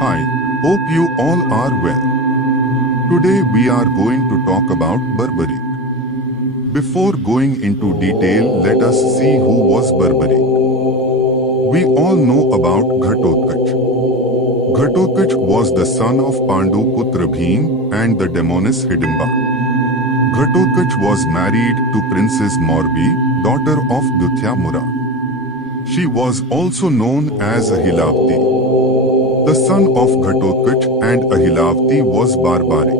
Hi, hope you all are well. Today we are going to talk about Barbarik. Before going into detail, let us see who was Barbarik. We all know about Ghatotkach. Ghatotkach was the son of Pandu Putra Bhim and the demoness Hidimba. Ghatotkach was married to Princess Morbi, daughter of Duthya Mura. She was also known as Ahilavati. The son of Ghatotkach and Ahilavati was Barbarik.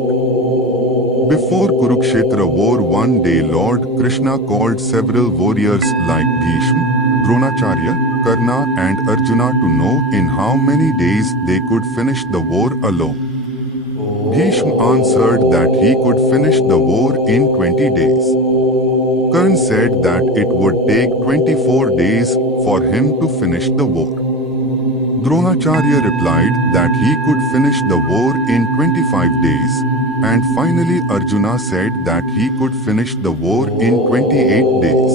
Before Kurukshetra war one day, Lord Krishna called several warriors like Bhishma, Dronacharya, Karna and Arjuna to know in how many days they could finish the war alone. Bhishma answered that he could finish the war in 20 days. Karna said that it would take 24 days for him to finish the war. Dronacharya replied that he could finish the war in 25 days, and finally Arjuna said that he could finish the war in 28 days.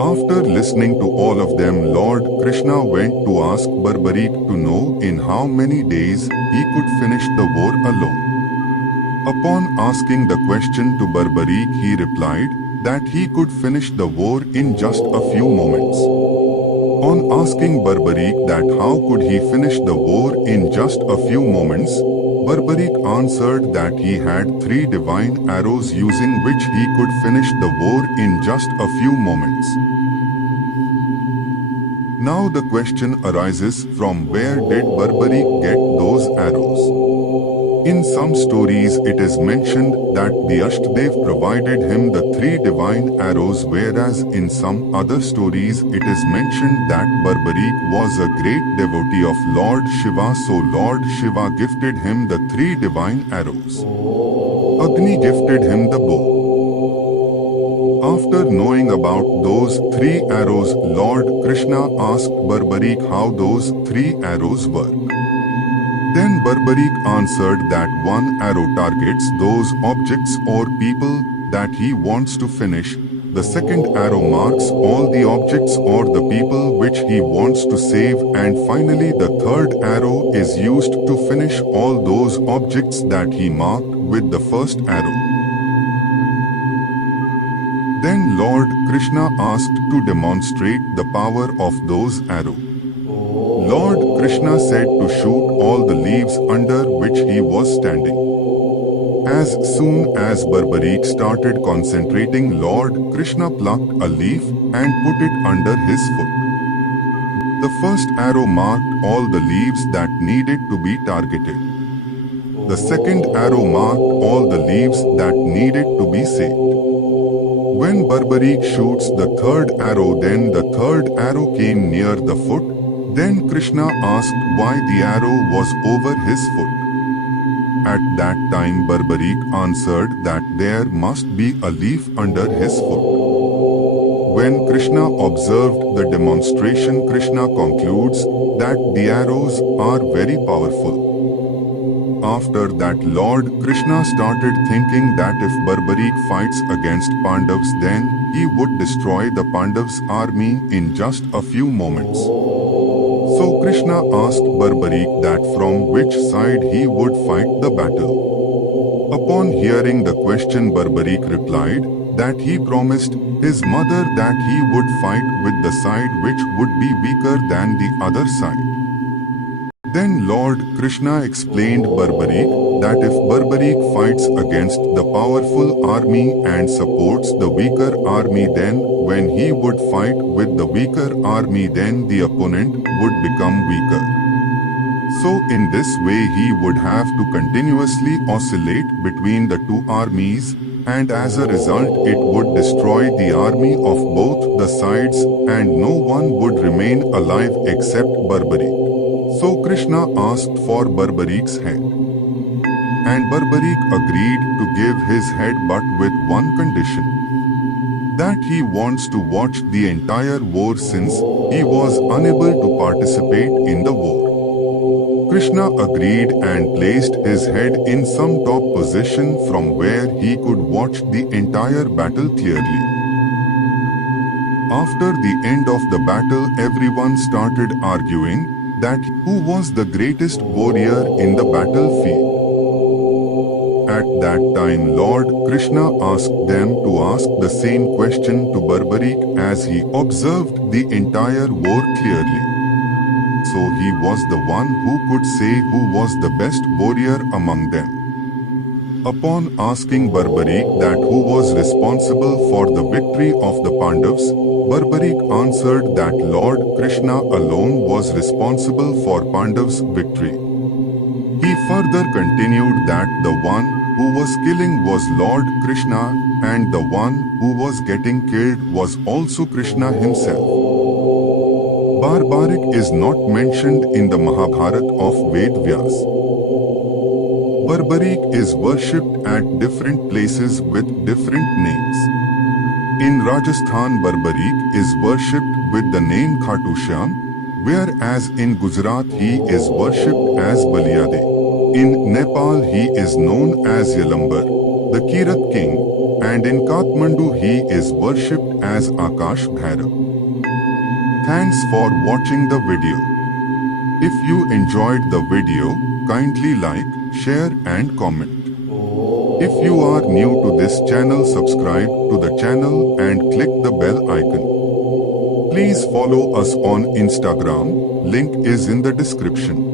After listening to all of them, Lord Krishna went to ask Barbarik to know in how many days he could finish the war alone. Upon asking the question to Barbarik, he replied that he could finish the war in just a few moments. On asking Barbarik that how could he finish the war in just a few moments, Barbarik answered that he had 3 divine arrows using which he could finish the war in just a few moments. Now the question arises, from where did Barbarik get those arrows? In some stories it is mentioned that the Ashtadev provided him the 3 divine arrows, whereas in some other stories it is mentioned that Barbarik was a great devotee of Lord Shiva, so Lord Shiva gifted him the 3 divine arrows. Agni gifted him the bow. After knowing about those 3 arrows, Lord Krishna asked Barbarik how those 3 arrows work. Then Barbarik answered that one arrow targets those objects or people that he wants to finish, the second arrow marks all the objects or the people which he wants to save, and finally the third arrow is used to finish all those objects that he marked with the first arrow. Then Lord Krishna asked to demonstrate the power of those arrows. Lord Krishna said to shoot all the leaves under which he was standing. As soon as Barbarik started concentrating, Lord Krishna plucked a leaf and put it under his foot. The first arrow marked all the leaves that needed to be targeted. The second arrow marked all the leaves that needed to be saved. When Barbarik shoots the third arrow, then the third arrow came near the foot. Then Krishna asked why the arrow was over his foot. At that time Barbarik answered that there must be a leaf under his foot. When Krishna observed the demonstration, Krishna concludes that the arrows are very powerful. After that, Lord Krishna started thinking that if Barbarik fights against Pandavas, then he would destroy the Pandavas' army in just a few moments. So Krishna asked Barbarik that from which side he would fight the battle. Upon hearing the question, Barbarik replied that he promised his mother that he would fight with the side which would be weaker than the other side. Then Lord Krishna explained Barbarik that if Barbarik fights against the powerful army and supports the weaker army, then when he would fight with the weaker army, then the opponent would become weaker. So in this way he would have to continuously oscillate between the 2 armies, and as a result it would destroy the army of both the sides and no one would remain alive except Barbarik. So Krishna asked for Barbarik's head. And Barbarik agreed to give his head, but with one condition. That he wants to watch the entire war since he was unable to participate in the war. Krishna agreed and placed his head in some top position from where he could watch the entire battle clearly. After the end of the battle, everyone started arguing that who was the greatest warrior in the battlefield. At that time, Lord Krishna asked them to ask the same question to Barbarik, as he observed the entire war clearly. So he was the one who could say who was the best warrior among them. Upon asking Barbarik that who was responsible for the victory of the Pandavas, Barbarik answered that Lord Krishna alone was responsible for Pandavas' victory. He further continued that the one who was killing was Lord Krishna and the one who was getting killed was also Krishna himself. Barbarik is not mentioned in the Mahabharata of Ved Vyas. Barbarik is worshipped at different places with different names. In Rajasthan, Barbarik is worshipped with the name Ghatotkach, whereas in Gujarat he is worshipped as Baliyade. In Nepal he is known as Yalambar, the Kirat king, and in Kathmandu he is worshipped as Akash Bhairav. Thanks for watching the video. If you enjoyed the video, kindly like, share and comment. If you are new to this channel, subscribe to the channel and click the bell icon. Please follow us on Instagram, link is in the description.